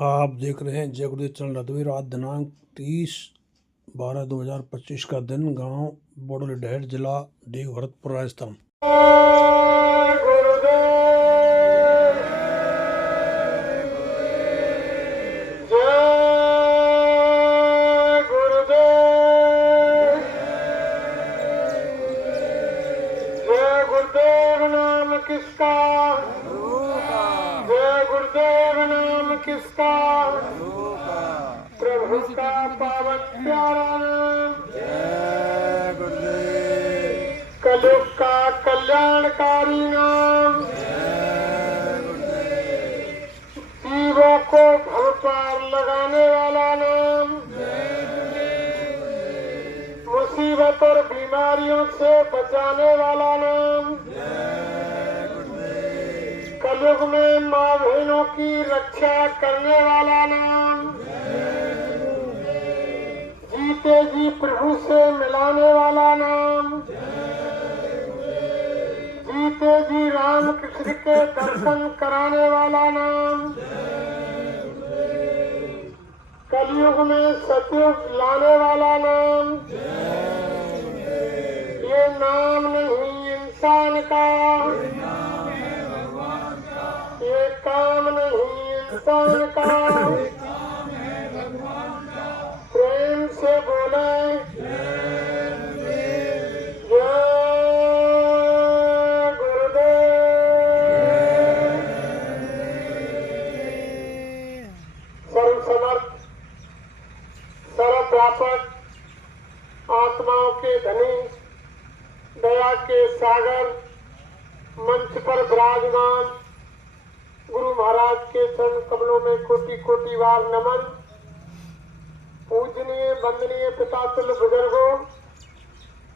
आप देख रहे हैं जय गुरुदेव चरण रघुवीर। आज दिनांक 30/12/2025 का दिन। गांव बोडोली डहर, जिला डीग, भरतपुर, राजस्थान। गुरुदेव नाम किसका? जय गुरुदेव नाम किसका? प्रभु का पावन प्यारा नाम। जय गुरुदेव। कलयुग का कल्याणकारी नाम। जय गुरुदेव। जीवों को भव पार लगाने वाला नाम। मुसीबत और बीमारियों से बचाने वाला नाम। कलयुग में माँ बहनों की रक्षा करने वाला नाम। जीते जी प्रभु से मिलाने वाला नाम। जीते जी राम कृष्ण के दर्शन कराने वाला नाम। कलयुग में सतयुग लाने वाला नाम। ये नाम नहीं इंसान का, ये काम नहीं इंसान का। प्रेम से बोले जय गुरुदेव। सर्वसमर्थ, सर्वव्यापक, आत्माओं के धनी, दया के सागर, मंच पर विराजमान गुरु महाराज के चरण कमलों में कोटि कोटि बार नमन। पूजनीय वंदनीय पिता तुल्य बुजुर्गों,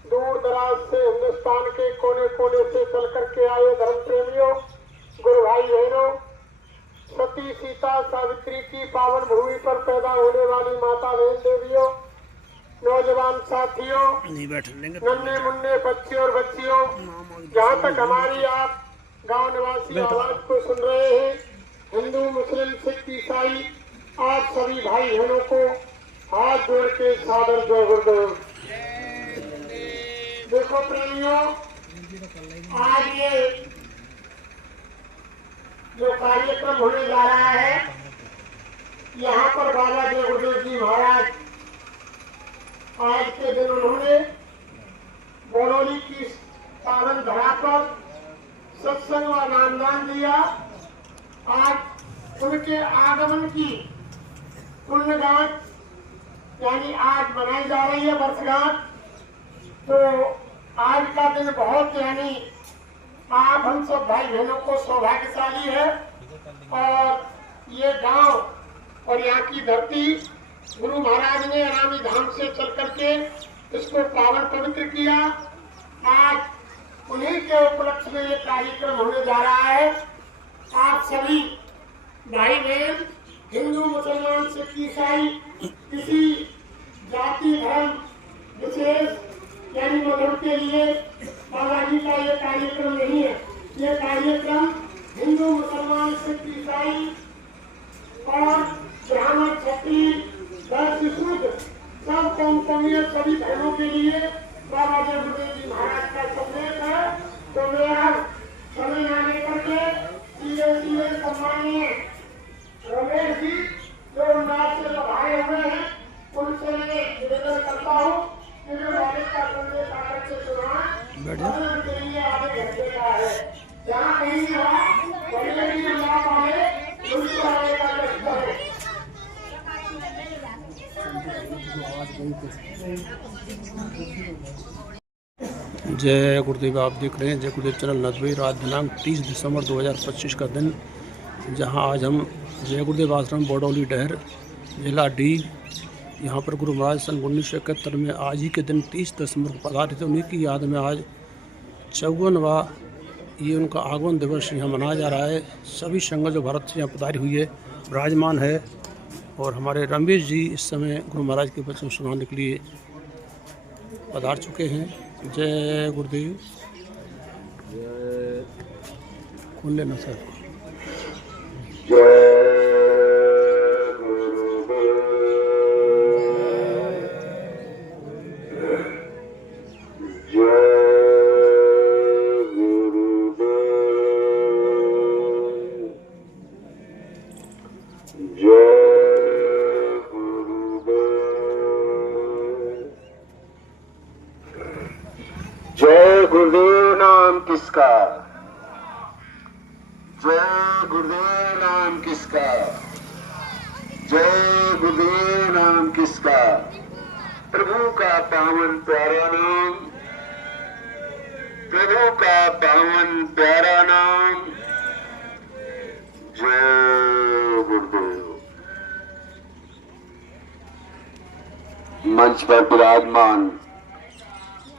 दूर दराज से हिंदुस्तान के कोने कोने से चल करके आए धर्म प्रेमियों, गुरु भाई बहनों, सती सीता सावित्री की पावन भूमि पर पैदा होने वाली माता बहन देवियों, नौजवान साथियों, नन्हे मुन्ने बच्चे और बच्चियों, जहाँ तक हमारी आप गांव निवासी आवाज को सुन रहे हैं, हिंदू मुस्लिम सिख ईसाई आप सभी भाई बहनों को हाथ जोड़ के सादर जय गुरुदेव। देखो प्रेमियों, आज ये जो कार्यक्रम होने जा रहा है, यहाँ पर बाबा जय गुरुदेव जी महाराज आज के दिन उन्होंने बोडोली की पावन धरा पर सत्संग व नामदान दिया। आज उनके आगमन की पुण्यगांठ यानी आज मनाई जा रही है वर्षगांठ। तो आज का दिन बहुत यानी आप हम सब भाई बहनों को सौभाग्यशाली है। और ये गांव और यहाँ की धरती गुरु महाराज ने अनामी धाम से चल करके इसको पावन पवित्र किया। आज उन्हीं के उपलक्ष्य में ये कार्यक्रम होने जा रहा है। आप सभी भाई बहन, हिंदू मुसलमान सिख ईसाई, किसी जाति धर्म विशेष यानी मजहब के लिए बाबा जी का ये कार्यक्रम नहीं है। ये कार्यक्रम हिंदू मुसलमान सिख ईसाई और ब्राह्मण क्षत्रिय दस शुद्ध सब कौमियों सभी धर्मों के लिए बाबा जय गुरुदेव जी महाराज का संदेश है। तो मेरा समय न लेकर के सीधे सीधे सम्मानीय रमेश जी जो उन्नाथ से आए हुए हैं, उनसे मैं निवेदन करता हूँ कि जो महाराज का संदेश आकर के सुना के लिए आधे घंटे का है। जहाँ कहीं पहले भी अल्लाह वाले उनको आने का कष्ट है। जय गुरुदेव। आप देख रहे हैं जय गुरुदेव चरण रघुवीर। आज दिनांक 30 दिसंबर 2025 का दिन, जहां आज हम जय गुरुदेव आश्रम बोडोली डहर, जिला डी, यहाँ पर गुरु महाराज सन 1971 में आज ही के दिन 30 दिसंबर को पधारे थे। उन्हीं की याद में आज 54वां ये उनका आगमन दिवस यहाँ मनाया जा रहा है। सभी संगत जो भारत से यहाँ पधारी हुई है विराजमान है। और हमारे रमेश जी इस समय गुरु महाराज के वचन सुनाने के लिए पधार चुके हैं। जय गुरुदेव। खोल लेना सर। जय जय गुरुदेव। जय गुरुदेव नाम किसका, जय गुरुदेव नाम किसका, जय गुरुदेव नाम किसका। प्रभु का पावन प्यारा नाम, प्रभु का पावन प्यारा नाम, जय गुरुदेव। मंच पर विराजमान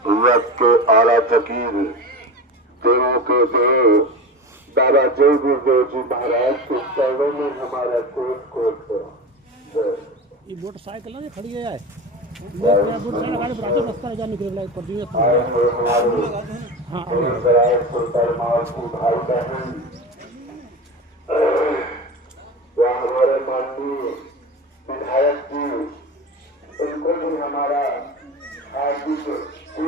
वक्त के आला फकीर, देवों के देव बाबा जय गुरुदेव जी महाराज के चरणों में हमारा कोट कोट करो। ये मोटरसाइकिल ना खड़ी है यार, मोटरसाइकिल गाड़ी पर रास्ता नहीं जा निकल कर दिया। हाँ भाई बहन, वह हमारे माननीय विधायक जी, उनको भी हमारा हार्दिक जो है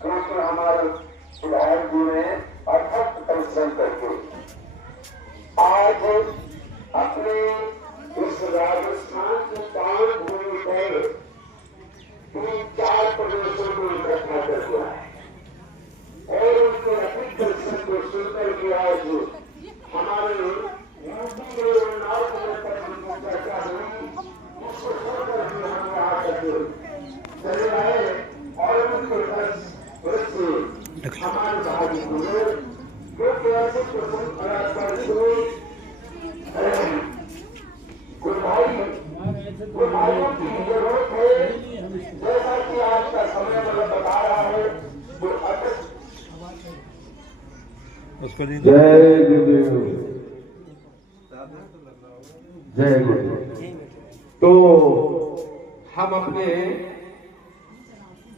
क्योंकि हमारे विधायक जी ने अथक परिश्रम करके आज अपने इस राजस्थान की पावन भूमि पर 3-4 प्रदेशों को इकट्ठा कर दिया है और उनके अतिक परिश्रम को सुनकर के आज हमारे यूपी के उन्नाव में चर्चा हुई, उसको सुनकर के हम यहाँ करके चले आए और उनके पास हमारे भाई हुए जो कि ऐसे भाइयों की जरूरत है। जैसा कि आज का समय बता रहा है वो जय गुरुदेव, जय गुरुदेव। तो हम अपने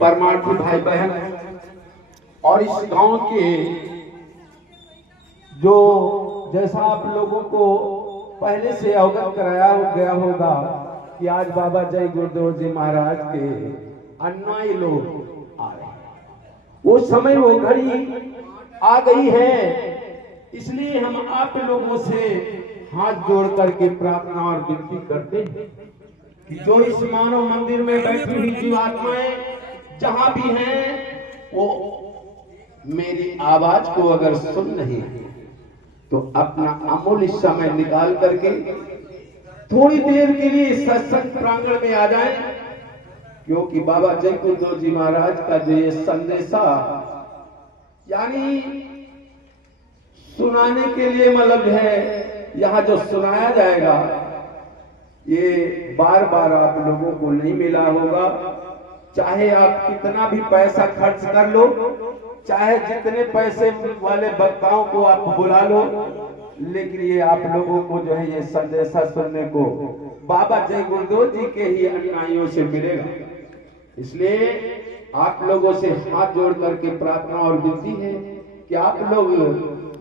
परमार्थी भाई बहन और इस गांव के जो जैसा आप लोगों को पहले से अवगत कराया गया होगा कि आज बाबा जय गुरुदेव जी महाराज के अनुयायी लोग आ रहे हैं, वो समय वो घड़ी आ गई है। इसलिए हम आप लोगों से हाथ जोड़ करके प्रार्थना और विनती करते हैं कि जो इस मानव मंदिर में बैठी हुई जीवात्माएं जहां भी हैं, वो मेरी आवाज को अगर सुन रही है तो अपना अमूल्य समय निकाल करके थोड़ी देर के लिए सत्संग प्रांगण में आ जाएं, क्योंकि बाबा जय गुरुदेव जी महाराज का जो ये संदेशा यानी सुनाने के लिए मतलब है, यहाँ जो सुनाया जाएगा ये बार बार आप लोगों को नहीं मिला होगा। चाहे आप कितना भी पैसा खर्च कर लो, चाहे जितने पैसे वाले वक्ताओं को आप बुला लो, लेकिन ये आप लोगों को जो है ये संदेशा सुनने को बाबा जय गुरुदेव जी के ही अनुयायियों से मिलेगा। इसलिए आप लोगों से हाथ जोड़ करके प्रार्थना और विनती है कि आप लोग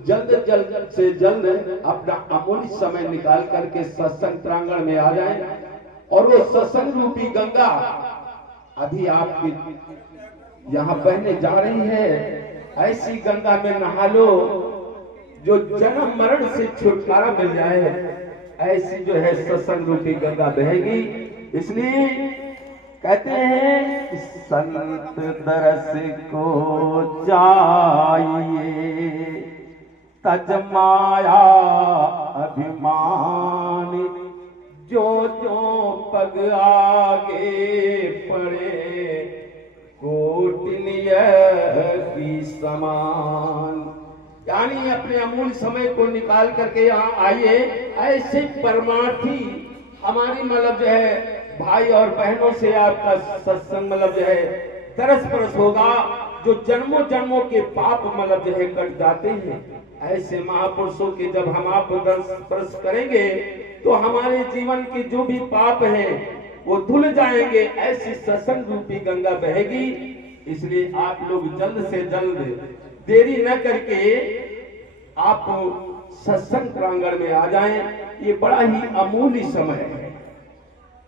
जल्द से जल्द अपना अमूल्य समय निकाल करके सत्संग प्रांगण में आ जाएं और वो सत्संग रूपी गंगा अभी आपकी यहाँ बहने जा रही है। ऐसी गंगा में नहा लो जो जन्म मरण से छुटकारा मिल जाए, ऐसी जो है सत्संग रूपी गंगा बहेगी। इसलिए कहते हैं संत दरस को चाहिए तज माया अभिमान, जो जो पग आगे पड़े कोटिल्य की समान। यानी अपने अमूल्य समय को निकाल करके यहाँ आइए। ऐसे परमार्थी हमारी मतलब जो है भाई और बहनों से आपका सत्संग मतलब जो है तरस परस होगा, जो जन्मों जन्मों के पाप मतलब जो है कट जाते हैं। ऐसे महापुरुषों के जब हम आप स्पर्श करेंगे तो हमारे जीवन के जो भी पाप हैं वो धुल जाएंगे। ऐसी सत्संग रूपी गंगा बहेगी। इसलिए आप लोग जल्द से जल्द देरी न करके आप सत्संग प्रांगण में आ जाएं। ये बड़ा ही अमूल्य समय है,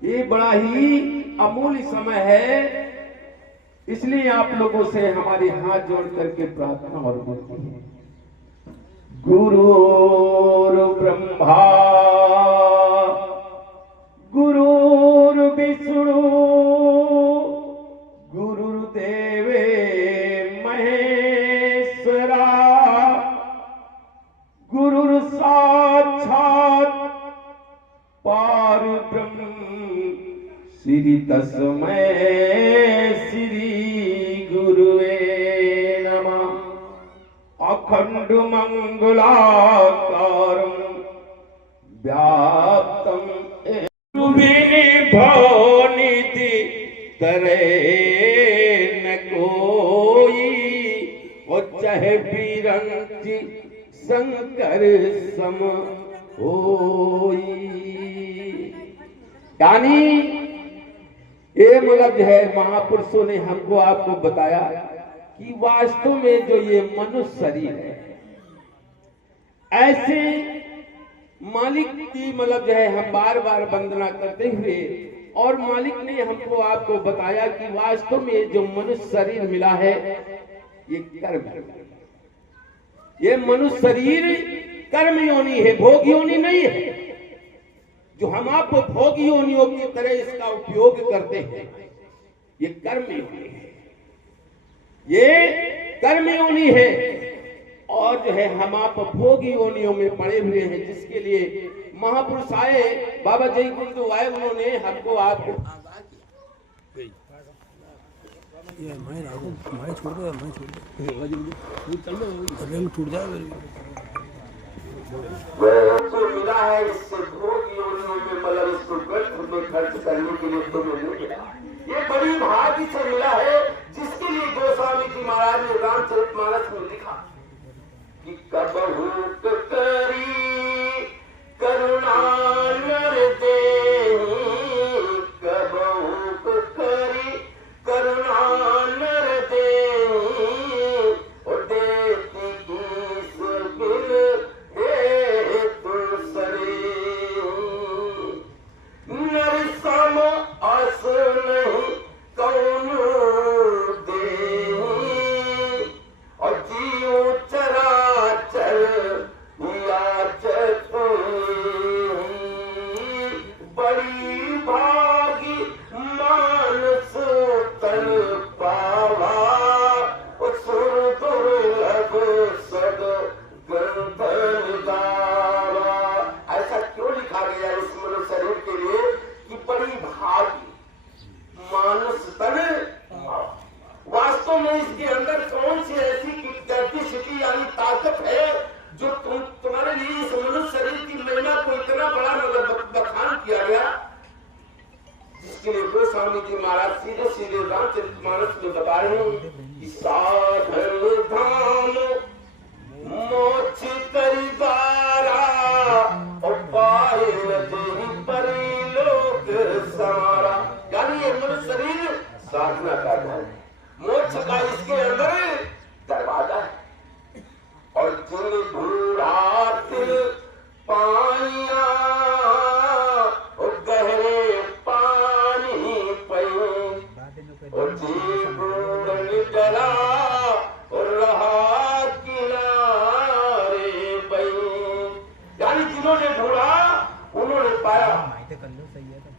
ये बड़ा ही अमूल्य समय है। इसलिए आप लोगों से हमारे हाथ जोड़ करके प्रार्थना और विनती है। गुरुर्ब्रह्मा गुरुर्विष्णु गुरुर्देवे महेश्वरा गुरुर्साक्षात् परब्रह्म श्री तस्मै श्री गुरुवे नमः। अखंड मंगलाकारं व्याप्तं निधि तरे न कोई, और चाहे बिरंची शंकर सम होई। यानी ये मतलब जो है महापुरुषों ने हमको आपको बताया कि वास्तव में जो ये मनुष्य शरीर है, ऐसे मालिक की मतलब जो है हम बार बार वंदना करते हुए, और मालिक ने हमको आपको बताया कि वास्तव में जो मनुष्य शरीर मिला है ये कर्म है। ये मनुष्य शरीर कर्म योनि है, भोग योनि नहीं है। जो हम आप भोग योनियों की तरह इसका उपयोग करते हैं, ये कर्म योनि है, ये कर्म योनि है। और जो है हम आप भोग योनियों में पड़े हुए हैं, जिसके लिए महापुरुष आए, बाबा जय गुरु आए, उन्होंने हमको आपको ये मैं छोड़ दो, मैं छोड़ दो, रंग टूट जाए। तो मिला है इससे भोग योनियों में, मतलब इसको ग्रंथ में खर्च करने के लिए तुम्हें नहीं मिला। ये बड़ी भाग्य से मिला है, जिसके लिए गोस्वामी जी महाराज ने रामचरितमानस में लिखा कि कबहू करी करुणा नर देहि, कबहू करी करुणा नर देहि, और देती कीस बिन हे तुलसरी, नर सम अस नहीं कौन देहि, और जीव चराचर याचक बड़ी भागी मानस तन पावा, और सुर दुर्लभ सद ग्रंथ दावा। ऐसा क्यों लिखा गया इस मनुष्य शरीर के लिए कि बड़ी भागी मानस तन पावा। वास्तव में इसके अंदर कौन सी ऐसी कैपेसिटी यानी ताकत है जो तुम्हारे लिए इस मनुष्य शरीर की महिमा को इतना बड़ा बखान किया गया, जिसके लिए गोस्वामी जी महाराज सीधे सीधे रामचरितमानस में बता रहे हैं कि साधन धाम मोक्ष करिदारा, और पाए न देहि परिलोक समारा। यानी ये मनुष्य शरीर साधना का है, मोक्ष का इसके अंदर दरवाजा है। और जिन ढूंढा तिल पानिया, और गहरे पानी पई, और जीवन डरा और रहा किनारे पई। यानी जिन्होंने ढूंढा उन्होंने पाया।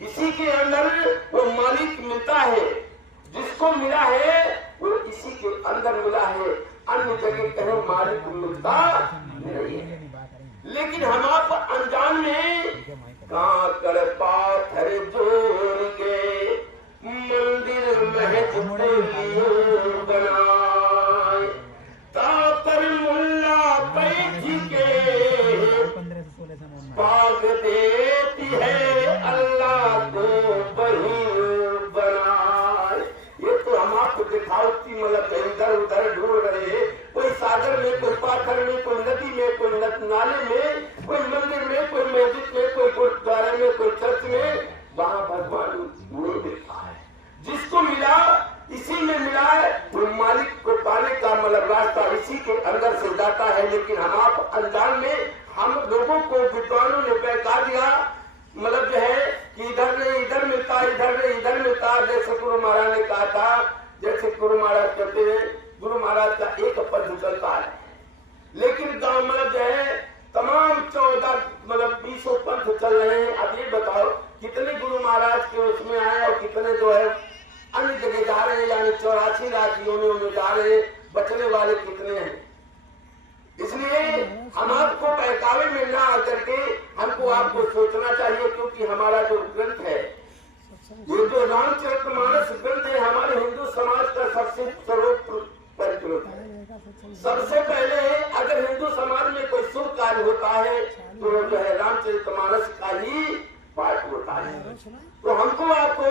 इसी के अंदर वो मालिक मिलता है, जिसको मिला है वो इसी के अंदर मिला है, अन्य जगह कहीं मालिक मिलता नहीं है। लेकिन हम आप अनजान में कांकड़ पाथर जोड़ के मंदिर महज बनाए, ताकर मुल्ला बैठ के पाग देती है अल्लाह को बही बनाए। ये तो हम आपको दिखावती मतलब इधर उधर ढूंढ रहे हैं, कोई सागर में, कोई पाथर में, कोई नदी में, कोई नाले में, कोई मंदिर में, कोई मस्जिद में, कोई गुरुद्वारे में, कोई चर्च में, वहां भगवान नहीं दिखा है। जिसको मिला इसी में मिला है, वो मालिक को पाने का मतलब रास्ता इसी के अंदर से जाता है। लेकिन हम आप अनजान में हम लोगों को विद्वानों ने बहका दिया, मतलब जो है कि इधर नहीं इधर मिलता, इधर नहीं इधर मिलता। जैसे गुरु महाराज ने कहा था, जैसे गुरु महाराज कहते हैं, गुरु महाराज का एक पद चलता है, लेकिन गांव मतलब जो है बहकावे में ना आकर के हमको आपको सोचना चाहिए, क्योंकि हमारा जो ग्रंथ है, ये जो रामचरितमानस ग्रंथ है, हमारे हिंदू समाज का सबसे सर्वोपरि ग्रंथ है। सबसे पहले अगर हिंदू समाज में कोई शुभ कार्य होता है तो जो है रामचरितमानस का ही पाठ होता है। तो हमको आपको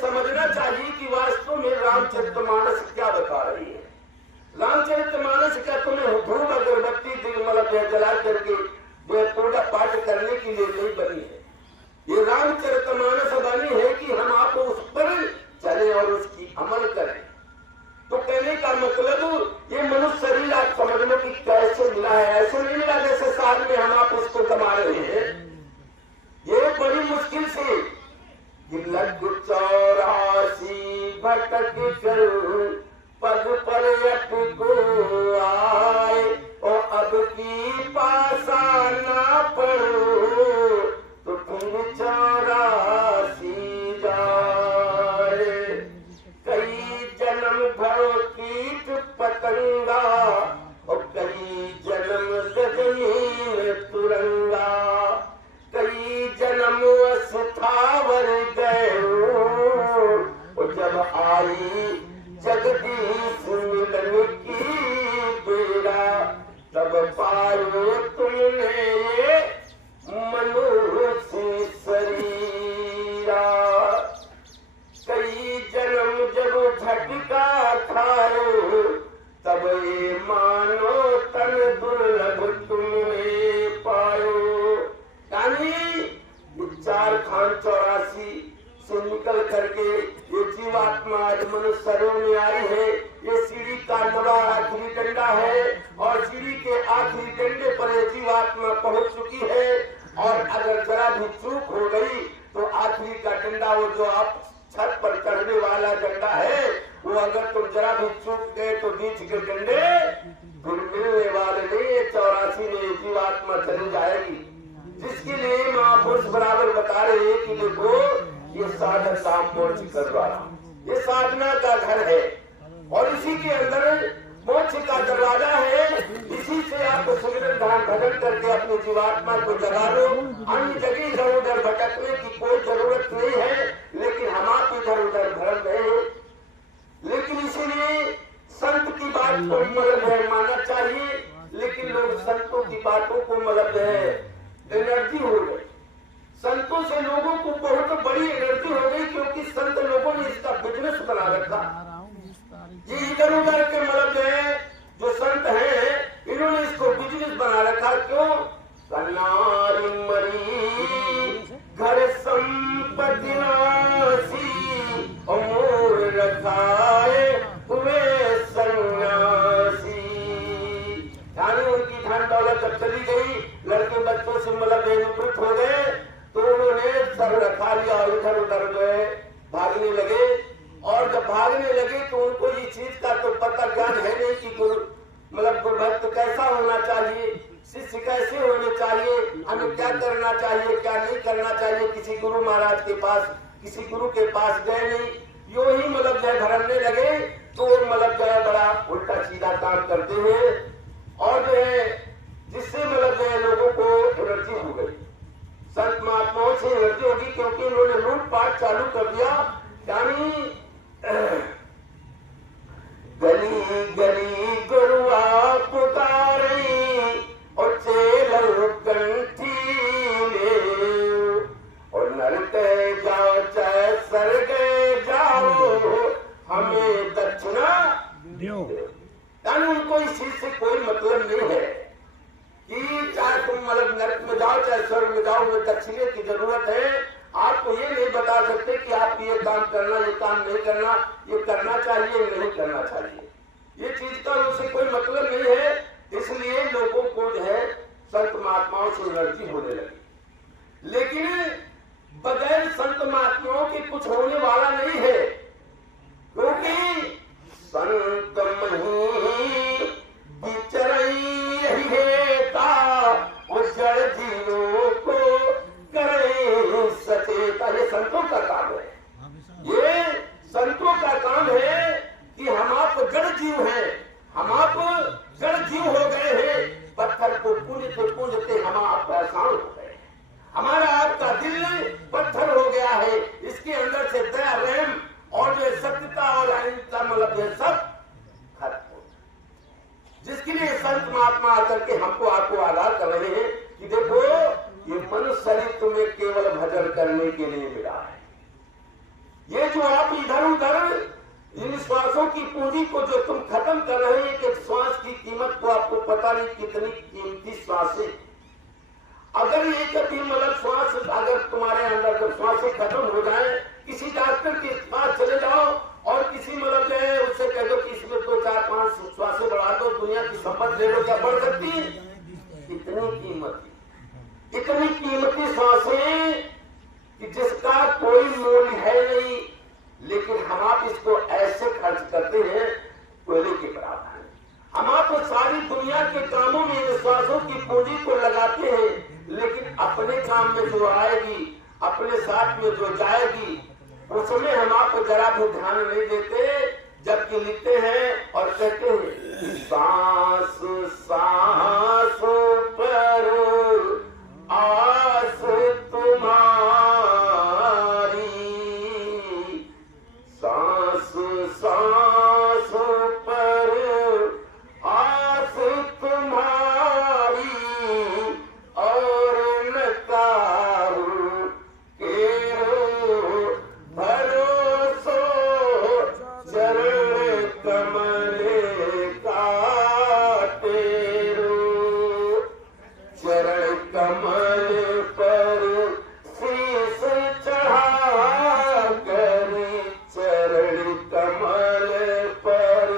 समझना चाहिए कि वास्तव में रामचरितमानस क्या बता रही है। रामचरितमानस का तुम्हें धूप अगरबत्ती जला करके जो पूजा पाठ करने के लिए नहीं बनी है। ये रामचरितमानस बनी है कि हम आपको उस पर चले और उसकी अमल करें। तो कहने का मतलब ये मनुष्य शरीर आप समझ लो कि कैसे मिला है। ऐसे नहीं मिला जैसे साल में हम आप उसको कमा रहे हैं। ये बड़ी मुश्किल से लग 84 भटक कर पग पर अटको आए और अब की पासा ना पड़ो तो तुम 84 जाए। कई जन्म भरो कीट पतंगा और कई जन्म गजनी में तुरंगा। कई जन्म स्थावर गए और जब आई जगदीश मिलन की बेड़ा तब पायो तुमने ये मनुष्य शरीरा। कई जन्म जब झटका खायो तब ये मानो तन दुर्लभ तुमने पायो। यानी 4 खान 84 से निकल करके ये जीवात्मा आज मनुष्य शरीर में आई है। ये सीढ़ी का 9वां आखिरी डंडा है और सीढ़ी के आखिरी डंडे पर ये जीवात्मा पहुंच चुकी है। और अगर जरा भी चूक हो गई तो आखिरी का डंडा, वो जो आप छत पर चढ़ने वाला डंडा है, वो अगर तुम जरा भी चूक गए तो बीच के डंडे फिर मिलने वाले नहीं। 84 में जीवात्मा चली जाएगी, जिसके लिए महापुरुष बराबर बता रहे हैं कि देखो ये साधन काम मोक्ष करवाना, ये साधना का घर है और इसी के अंदर मोक्ष का दरवाजा है। इसी से आप सुमिरन ध्यान भजन करके अपनी जीवात्मा को जगा लो। अन्य जगह इधर उधर भटकने की कोई जरूरत नहीं है, लेकिन हम आप इधर उधर भटक गए हैं। लेकिन इसीलिए संत की बात को मानना चाहिए, लेकिन लोग संतों की बातों को एनर्जी हो गई। संतों से लोगों को बहुत बड़ी एनर्जी हो गई, क्योंकि संत लोगों ने इसका बिजनेस बना रखा। ये इधर उधर के जो संत हैं, इन्होंने इसको बिजनेस बना रखा। क्यों? कनारी मरी घर संपत्ति नासी और रखाए हुए सन्यासी। यानी उनकी धन दौलत जब चली गई, लड़के बच्चों से निवृत्त हो गए, तो उन्होंने सर रखा लिया और इधर उधर गए, भागने लगे। और जब भागने लगे तो उनको इस चीज का तो पता ज्ञान है नहीं कि गुरु भक्त कैसा होना चाहिए, शिष्य कैसे होने चाहिए, हमें क्या करना चाहिए क्या नहीं करना चाहिए। किसी गुरु महाराज के पास, किसी गुरु के पास गए नहीं, यूं ही भरने लगे। तो बड़ा उल्टा सीधा काम करते हुए और जिससे लोगों को एनर्जी हो गई। संत महात्माओं से एनर्जी होगी, क्योंकि उन्होंने लूटपाट चालू कर दिया। यानी गली गली गुरुआ पुकारी और चेलो कंठी ले और नरके जाओ चाहे स्वर्ग जाओ हमें दक्षिणा दो। यानी उनको इस चीज से कोई मतलब नहीं है कि चाहे तुम नरक में जाओ चाहे स्वर्ग में जाओ, में दक्षिणे की जरूरत है। आपको ये नहीं बता सकते कि आप ये काम करना, ये काम नहीं करना, ये करना चाहिए नहीं करना चाहिए। ये चीज का उनसे कोई मतलब नहीं है। इसलिए लोगों को संत महात्माओं से एनर्जी होने लगी। लेकिन बगैर संत महात्माओं के कुछ होने वाला नहीं है, क्योंकि संत मही बिचरई हेता और जड़ जीवों को करे सचेता। ये संतों का काम है, ये संतों का काम है कि हम आप जड़ जीव हैं, हम आप जड़ जीव हो गए हैं। पत्थर को पुंज से पुंज परेशान हो गए। हमारा आपका दिल पत्थर हो गया है, इसके अंदर से दया, रहम और जो सत्यता और अहिंसा मतलब ये सब खत्म हो, जिसके लिए संत महात्मा आकर के हमको आपको आगाह कर रहे हैं कि देखो ये मनुष्य शरीर तुम्हें केवल भजन करने के लिए मिला है। ये जो आप इधर उधर इन श्वासों की पूंजी को जो तुम खत्म कर रहे हैं, कि श्वास की कीमत को आपको पता नहीं कितनी कीमती श्वासें, अगर एक भी मतलब श्वास अगर तुम्हारे अंदर जब श्वासें खत्म हो जाए, किसी डॉक्टर के पास चले जाओ और किसी मतलब जो है उससे कह दो कि इसमें 2 4 5 श्वासें बढ़ा दो, दुनिया की संपत्ति ले लो, क्या बढ़ सकती है? इतनी कीमती श्वासें कि जिसका कोई मोल है नहीं, लेकिन हम आप इसको ऐसे खर्च करते हैं कोयले के बराबर। हम आप सारी दुनिया के कामों में इन श्वासों की पूंजी को लगाते हैं, लेकिन अपने काम में जो आएगी, अपने साथ में जो जाएगी, उसमें हम आप जरा भी ध्यान नहीं देते। जबकि लिखते हैं और कहते हैं सांस सांस पर आस तुम्हारी, सांस सांस पर आस तुम्हारी, और न काहू के भरोसो चरण कमल का तेरो, चरण कमल पर शीश चढ़ा कर, चरण कमल पर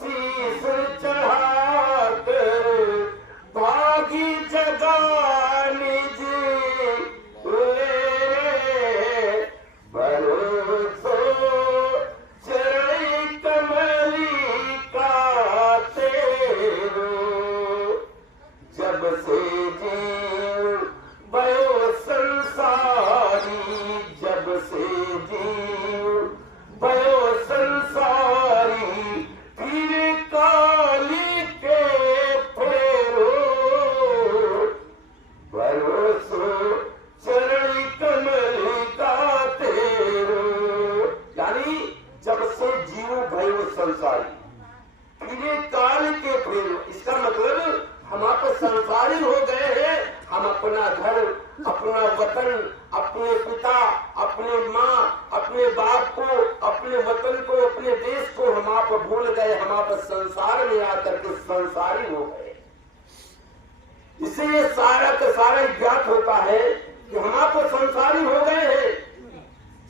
शीश चढ़ा कर, भागी जगा निज ले भरोसो चरण कमली का तेरो, जब से जीव भयो संसारी, जब से जीव भयो संसारी, फिर काली के फेरो भरोसो चरण कमल का तेरो। यानी जब से जीव भयो संसारी, फिर काल के फेरो, इसका मतलब हम आप संसारी हो गए हैं। हम अपना घर, अपना वतन, अपने पिता, अपने माँ, अपने बाप को, अपने वतन को, अपने देश को हम आप भूल गए। हम आप संसार में आकर के संसारी हो गए। इसलिए सारा का सारा ज्ञात होता है कि हम आप संसारी हो गए हैं,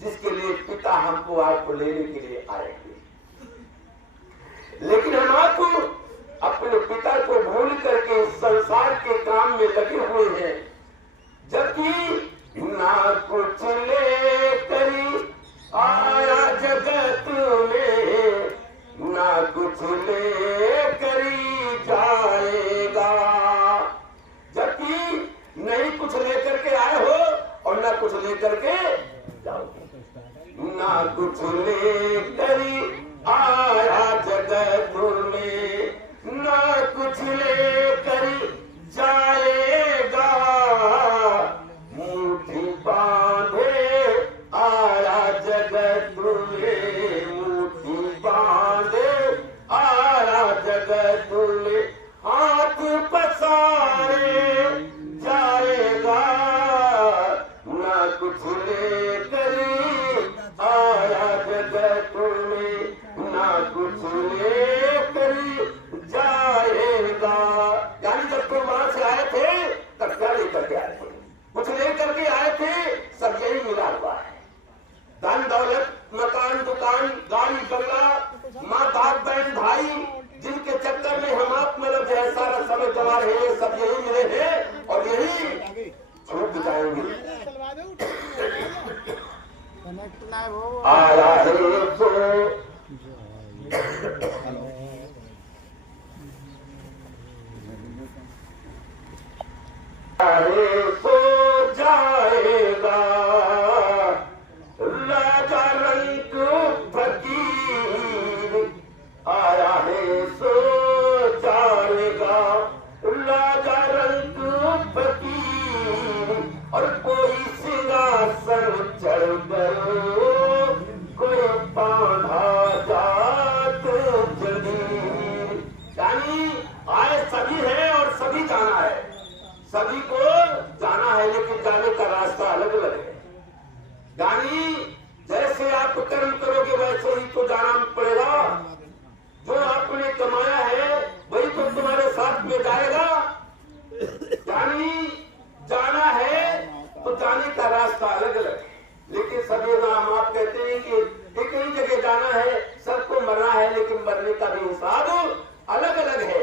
जिसके लिए पिता हमको आपको लेने के लिए आएंगे। लेकिन हम आपको अपने पिता को भूल करके संसार के काम में लगे हुए हैं, जबकि ना कुछ ले करी आया जगत में, ना कुछ ले करी जाएगा। जबकि नहीं कुछ लेकर के आए हो और ना कुछ लेकर के जाओगे, ना कुछ ले करी आया जगत में, ना कुछ लेकर जाएगा। मुट्ठी बांधे आया जगत में, मुट्ठी बांधे आया जगत में, हाथ पसारे जाएगा। ना कुछ लेकर आया जगत में, ना कुछ लेकर जाएगा। यानी जब तुम वहां से आए थे तब क्या लेकर के आए थे? कुछ लेकर के आए थे, सब यही मिला हुआ है। धन दौलत, मकान, दुकान, गाड़ी, बंगला, माँ बाप, बहन, भाई, जिनके चक्कर में हम आप मतलब जो है सारा समय गंवा रहे हैं, सब यही मिले हैं और यही छूट जाएंगे। आया है सो सो जाएगा राजा रंग फकीर, आया है सो जाएगा राजा रंग फकीर। सभी को जाना है, लेकिन जाने का रास्ता अलग अलग है। यानी जैसे आप कर्म करोगे वैसे ही तो जाना पड़ेगा। जो आपने कमाया है वही तो तुम्हारे साथ में जाएगा। यानी जाना है तो जाने का रास्ता अलग अलग है, लेकिन सभी नाम आप कहते हैं कि एक ही जगह जाना है, सबको मरना है, लेकिन मरने का भी हिसाब अलग अलग है।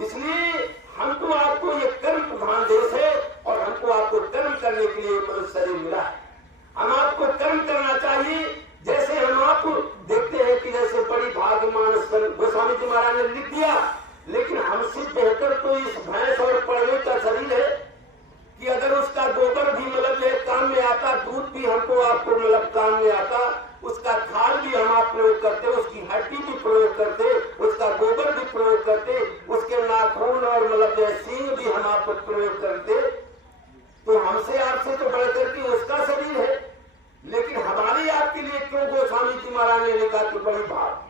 इसलिए हमको आपको ये कर्म प्रधान देश है और हमको आपको कर्म करने के लिए मनुष्य शरीर मिला है। हम आपको कर्म करना चाहिए। जैसे हम आपको देखते हैं कि जैसे बड़ी भाग्यमान गोस्वामी जी महाराज ने लिख दिया, लेकिन हमसे बेहतर तो इस भैंस और पड़वे का शरीर है कि अगर उसका गोबर भी मतलब काम में आता, दूध भी हमको आपको मतलब काम में आता, उसका खाल भी हम आप प्रयोग करते, उसकी हड्डी भी प्रयोग करते, उसका गोबर भी प्रयोग करते, उसके नाखून और मतलब सींग भी हम आप प्रयोग करते, तो हमसे आपसे तो बढ़कर के उसका शरीर है। लेकिन हमारे आपके लिए क्यों गोस्वामी जी महाराज ने लिखा कि बड़ी बात,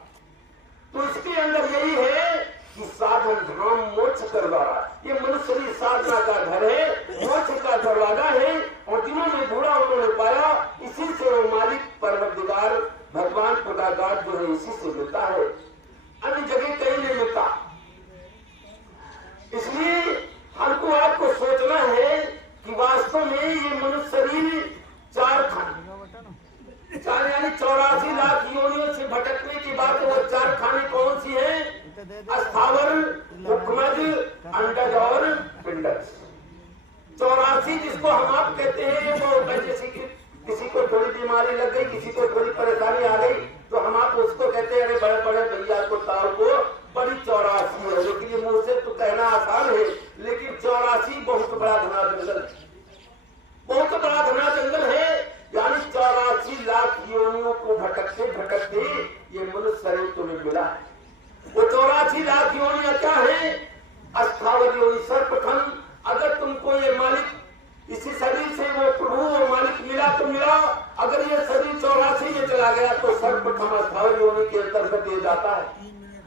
तो इसके अंदर यही है कि साधन धाम मोक्ष का दरवाजा, ये मनुष्य शरीर साधना का घर है, मोक्ष का दरवाजा है। और जिन्होंने ढूंढा उन्होंने पाया, इसी से वो मालिक परवरदिगार भगवान खुदागार जो है इसी से मिलता है, अन्य जगह कहीं नहीं मिलता। इसलिए हमको आपको सोचना है कि वास्तव में ये मनुष्य शरीर चार यानी 84 लाख योनियों से भटकने की बात है। वो 4 खाने कौन सी है? अस्थावर, मुखमज, अंडज और पिंडज। 84 जिसको हम आप कहते हैं, वो जैसे कि किसी को थोड़ी बीमारी लग गई, किसी को थोड़ी परेशानी आ गई, तो हम आप उसको कहते हैं अरे बड़े बड़े भैया को ताऊ को बड़ी 84 है। लेकिन ये मुंह से तो कहना आसान है, लेकिन 84 बहुत बड़ा घना जंगल है, बहुत बड़ा घना जंगल है। यानी 84 लाख योनियों को भटकते भटकते ये मनुष्य शरीर तुम्हें मिला है। वो 84 लाख योनियां क्या है? अस्थावर योनि, सर्पखंड। अगर तुमको ये मालिक इसी शरीर से वो प्रभु वो मालिक मिला तो मिला, अगर ये शरीर 84 में चला गया तो सर्पखंड अस्थावर योनि के अंतर्गत ये जाता है।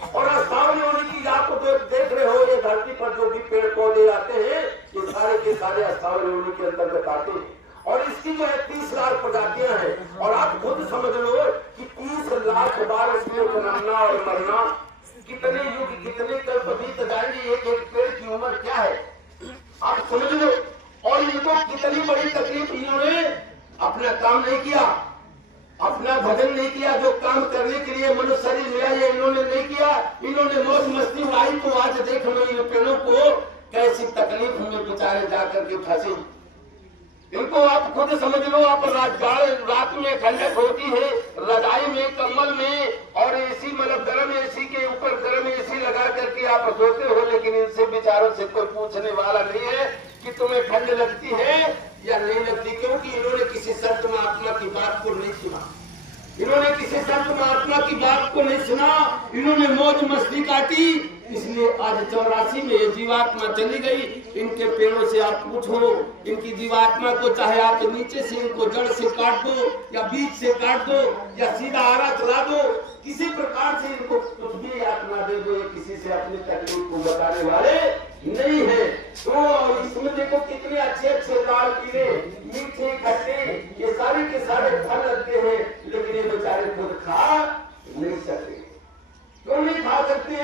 और अस्थावर योनि की आपको देख रहे हो, ये धरती पर जो भी पेड़ पौधे आते हैं ये सारे के सारे अस्थावर योनि के अंतर्गत आते हैं। और इसकी जो है 30 लाख प्रजातियां हैं। और आप खुद समझ लो कि 30 लाख बार इसमें जन्मना और मरना, कितने युग कितने कल्प बीत जाएंगे, एक एक पेड़ की उम्र क्या है आप समझ लो। और इनको कितनी बड़ी तकलीफ, इन्होंने अपना काम नहीं किया, अपना भजन नहीं किया, जो काम करने के लिए मनुष्य शरीर मिला ये इन्होंने नहीं किया। इन्होंने मौज मस्ती उड़ाई, तो आज देख लो इन पेड़ों को कैसी तकलीफ में बेचारे जाकर के फंसे। इनको आप खुद समझ लो। आप रात में ठंडक होती है, रजाई में, कम्बल में, और एसी मतलब गर्म एसी के ऊपर गर्म एसी लगा करके आप सोते हो, लेकिन इनसे बेचारों से कोई पूछने वाला नहीं है कि तुम्हें ठंड लगती है या नहीं लगती, क्योंकि इन्होंने किसी संत महात्मा की बात को नहीं सुना, इन्होंने किसी संत महात्मा की बात को नहीं सुना, इन्होंने मौज मस्ती काटी। इसलिए आज 84 में ये जीवात्मा चली गई। इनके पेड़ों से आप पूछो, इनकी जीवात्मा को चाहे आप नीचे से इनको जड़ से काट दो या बीच से काट दो या सीधा आरा चला दो, किसी प्रकार से इनको कुछ भी आत्मा दे दो, ये किसी से अपनी तकलीफ को बताने वाले नहीं है। तो इसमें देखो कितने अच्छे अच्छे लाल पीले मीठे खट्टे ये सारे के सारे फल लगते हैं, लेकिन ये बेचारे खुद खा नहीं सकते। क्यों नहीं खा सकते?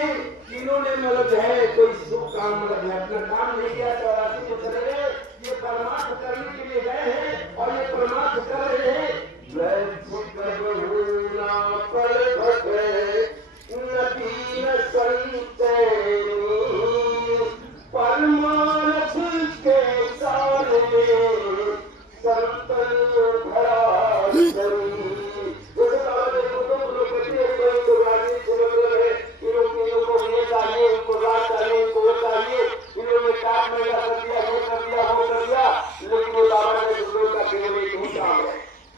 इन्होंने मतलब है कोई शुभ काम मतलब अपना काम नहीं किया, 84 में चले गए, ये परमार्थ करने के लिए गए हैं और ये परमार्थ कर रहे हैं। परमार्थ के सारे संतन भरा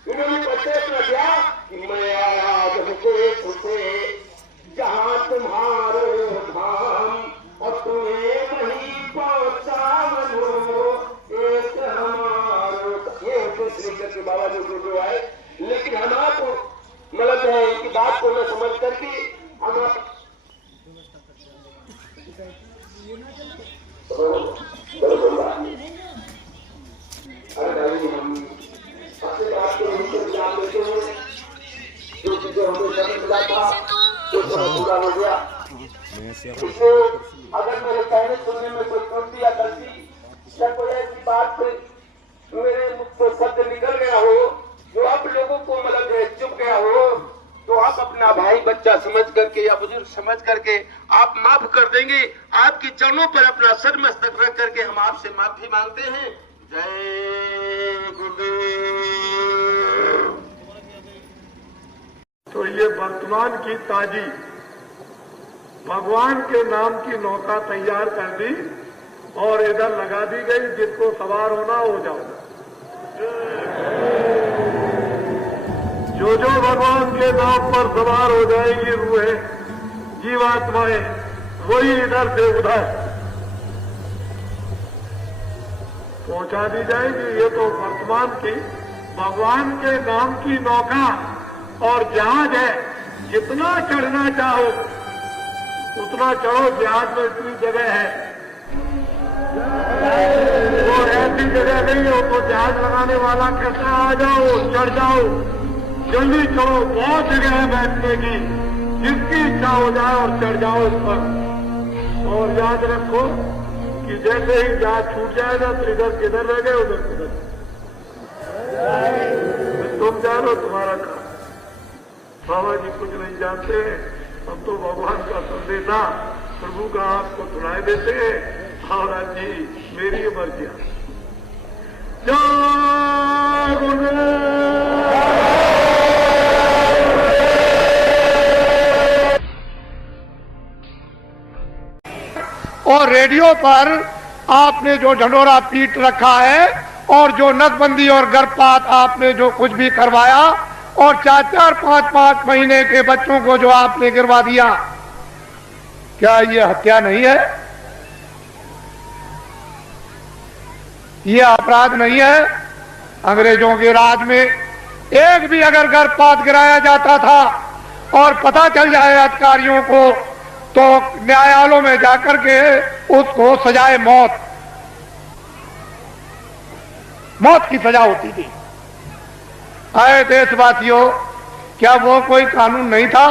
इन्होंने प्रत्यक्ष किया कि मैं आया जहाँ तुम्हारे धाम और तुम्हें वहीं पहुंचा एक हमारो। ये लेकर के बाबा जो आए, लेकिन हम आपको मतलब है इनकी बात को मैं समझ करके हम इसे अगर मेरे कहने सुनने में कोई त्रुटि या गलती या कोई ऐसी बात मेरे मुख से शब्द निकल गया हो जो आप लोगों को मतलब चुप गया हो, तो आप अपना भाई बच्चा समझ करके या बुजुर्ग समझ करके आप माफ कर देंगे। आपके चरणों पर अपना सर मस्तक रख करके हम आपसे माफी मांगते हैं। जय गुरुदेव। तो ये वर्तमान की ताजी भगवान के नाम की नौका तैयार कर दी और इधर लगा दी गई, जिसको सवार होना हो जाओ। जो जो भगवान के नाम पर सवार हो जाएगी रूहें, जीवात्माएं, वही इधर से उधर पहुंचा दी जाएगी। ये तो वर्तमान की भगवान के नाम की नौका और जहाज है। जितना चढ़ना चाहो उतना चढ़ो, जहाज में इतनी जगह है। वो ऐसी जगह नहीं हो तो जहाज लगाने वाला कहता आ जाओ, चढ़ जाओ, जल्दी चढ़ो, बहुत जगह है बैठने की, जिसकी इच्छा हो जाए और चढ़ जाओ इस पर। और याद रखो कि जैसे ही जहाज छूट जाएगा तो इधर किधर रह गए, उधर किधर। तुम जानो तुम्हारा काम। बाबा जी कुछ नहीं जानते, हम तो भगवान का संदेशा प्रभु का आपको सुनाए देते हैं। महाराज जी मेरी मर्जियां। जय गुरुदेव। और रेडियो पर आपने जो ढंढोरा पीट रखा है और जो नसबंदी और गर्भपात आपने जो कुछ भी करवाया और 4-4, 5-5 महीने के बच्चों को जो आपने गिरवा दिया, क्या ये हत्या नहीं है? ये अपराध नहीं है? अंग्रेजों के राज में एक भी अगर गर्भपात गिराया जाता था और पता चल जाए अधिकारियों को तो न्यायालयों में जाकर के उसको सजाए मौत की सजा होती थी। आए देशवासियों, क्या वो कोई कानून नहीं था?